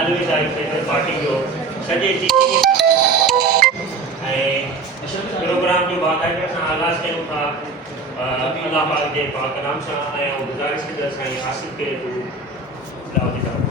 अलविदा तारीख़ पार्टी जो सॼे प्रोग्राम जो बाक़ाइदा सां आगाज़ कयूं था अल्लाह पाक जे पाक नाम सां ऐं गुज़ारिश कंदड़ साईं आसिफ़ खे दावत जी तरफ़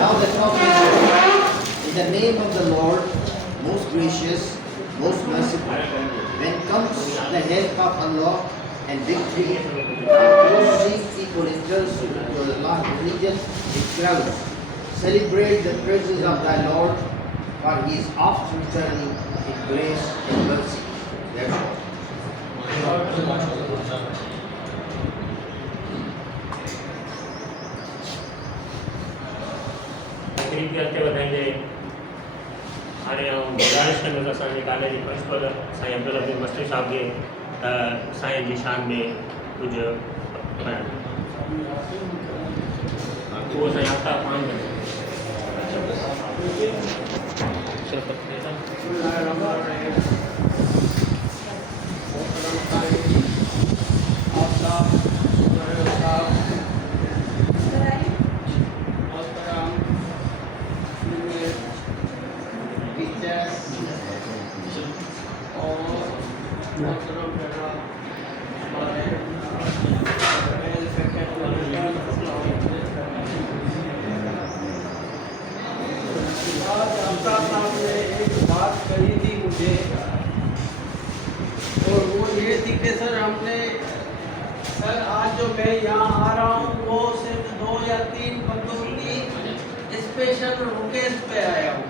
Now the topic is in the name of the Lord, most gracious, most merciful. When comes the help of Allah and victory, those seek people interest to Allah's religion is crowded. Celebrate the praises of thy Lord, for he is oft returning in grace and mercy. Therefore, तकरीब के अॻिते वधाईंदे हाणे आउं गुज़ारिश कंदुसि असांजे college जे principal Sai Abdul हबीब मस्ती साहब खे साईं जी शान में कुझु बयानु उहो साईं आफ्ताब पान सर आज जो मैं यहाँ आ रहा हूँ वो सिर्फ 2 या 3 बंदों की स्पेशल रिक्वेस्ट पे आया हूँ।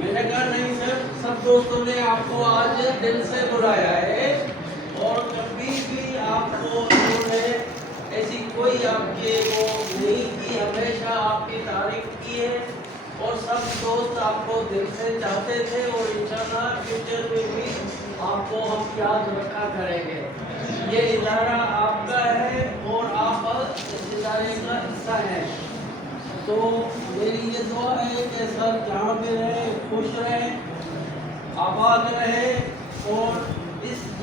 मैंने कहा नहीं सर, सब दोस्तों ने आपको आज दिल से बुलाया है और कभी भी आपको उन्होंने ऐसी कोई आपके वो नहीं की, हमेशा आपकी तारीफ की है और सब दोस्त आपको दिल से चाहते थे और इंशाल्लाह फ्यूचर में भी आपको हम याद रखा करेंगे। ये इदारा आपका है और आप इस इदारे का हिस्सा हैं। तो मेरी ये दुआ है कि सर जहाँ भी रहे खुश रहे, आबाद रहे और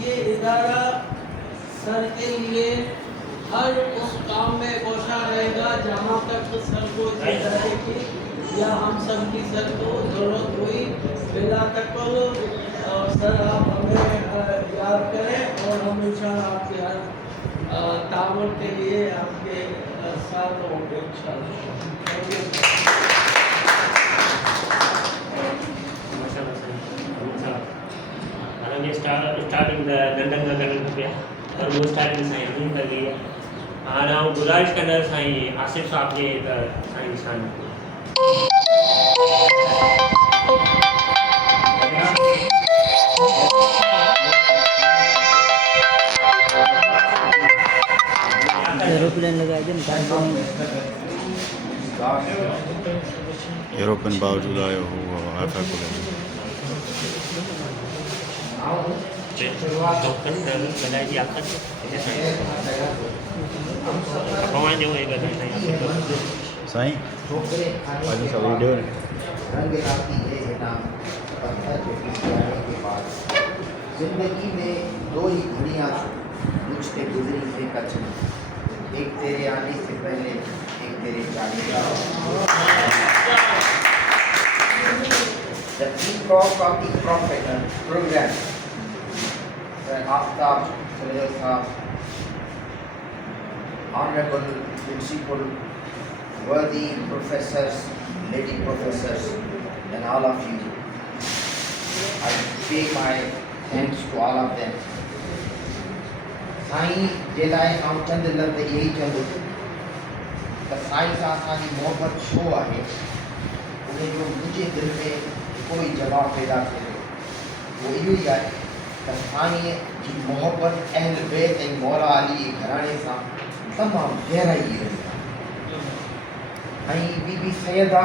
ये इदारा सर के लिए हर उस काम में कोशा रहेगा जहाँ तक सर को इस इदारे की या हम सब की सर को जरूरत हुई बिला तक सर आप हमें याद करें और हम इंशाल्लाह आपके हर तावन के लिए आपके साथ होंगे इंशाल्लाह। स्टार्टिंग लंडन का करना खपे और वो स्टार्टिंग साईं अमीन कर गई है। हाणे आउं गुज़ारिश कंदड़ साईं आसिफ़ साहब खे त साईं शान एरोप्लेन लगा दे एरोप्लेन बावजूद आयो हुआ आफा को साईं आज सब वीडियो जिंदगी में 2 ही घड़ियाँ मुझ पे गुजरी थे कच्छ में, एक तेरे आने से पहले, एक तेरे जाने के बाद। The peacock of the prophet program, the Aftab Salah, honorable principal, worthy professors, lady professors, and all of you. I pay my thanks to all of them. Sai जे लाइ आउं चंद लफ़्ज़ इहे ई चवंदुसि त साईं सां असांजी मोहबत छो आहे, उन जो मुंहिंजे दिलि में कोई जवाबु पैदा थिए थो। उहो इहो ई आहे त साईं जी मोहबत अहल बैत ऐं मौला अली घराणे सां तमामु गहराई रही आहे। ऐं बीबी सैयदा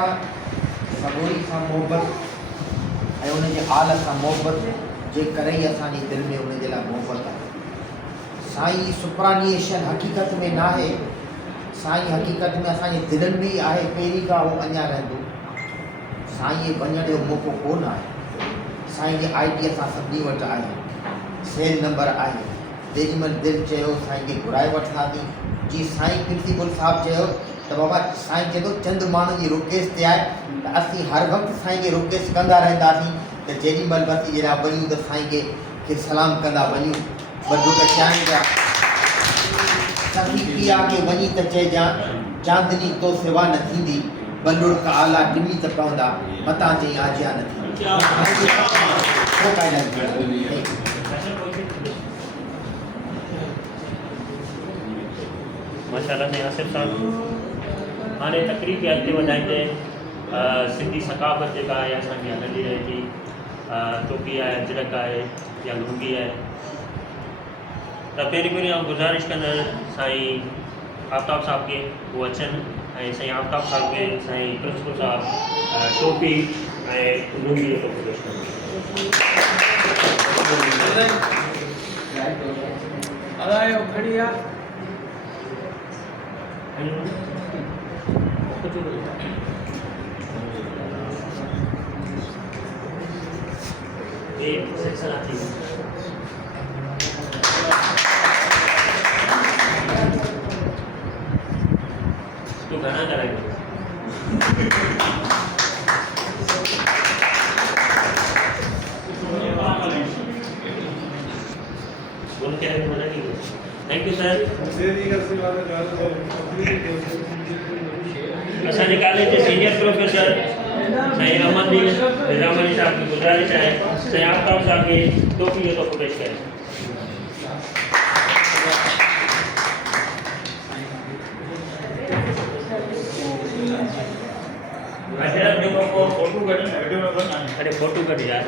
सगोरी सां मोहबत ऐं उनजे आल सां मोहबत जे करे ई असांजे दिलि में उनजे लाइ मोहबत आहे। साईं सुपरानिएशन हक़ीक़त में न आहे, साईं हक़ीक़त में असांजे दिलनि में ई आहे, पहिरीं खां उहो अञा रहंदो। साईं वञण जो मौक़ो कोन आहे। साईं जी ID असां सभिनी वटि आहे, सेल नंबर आहे। जेॾीमहिल दिलि चयो साईं खे घुराए वठंदासीं। जीअं साईं प्रिंसिपल साहिबु चयो त बाबा साईं चए थो चंद माण्हुनि जी रिक्वेस्ट ते आहे त असीं हर वक़्तु साईं खे रिक्वेस्ट कंदा रहंदासीं त जेॾीमहिल बि असीं जॾहिं वञूं त साईं खे सलाम कंदा वञूं। वॾो त चाहिनि था सखी पिया खे वञी त चइजांइ चांदनी तो सिवा न थींदी, बलुड़ का आला टिमी त पवंदा, मतां चई आजिया न थींदी। माशाल्लाह से आसिफ साहब हाणे तकरीब खे अॻिते वधाईंदे सिंधी सकाफ़त जेका आहे असांजी हलंदी रहे थी। टोपी आहे, अजरक आहे या लुंगी आहे। त पहिरीं आउं गुज़ारिश कंदड़ साईं आफ्ताब साहब खे उहो अचनि ऐं साईं आफ्ताब साहब खे साईं प्रिंसिपल साहब टोपी ऐं लुंगी जो तोहफ़ो पेश कंदा। अलायो खड़ी आ तू घना कराएगा थैंक यू सर। असांजे कॉलेज के सीनियर प्रोफेसर साईं रहमत निज़ाम अली साहब की गुज़ारिश है साईं आफ्ताब साहब के टोपी जो तोहफ़ो पेश करें। फोटो कट यार।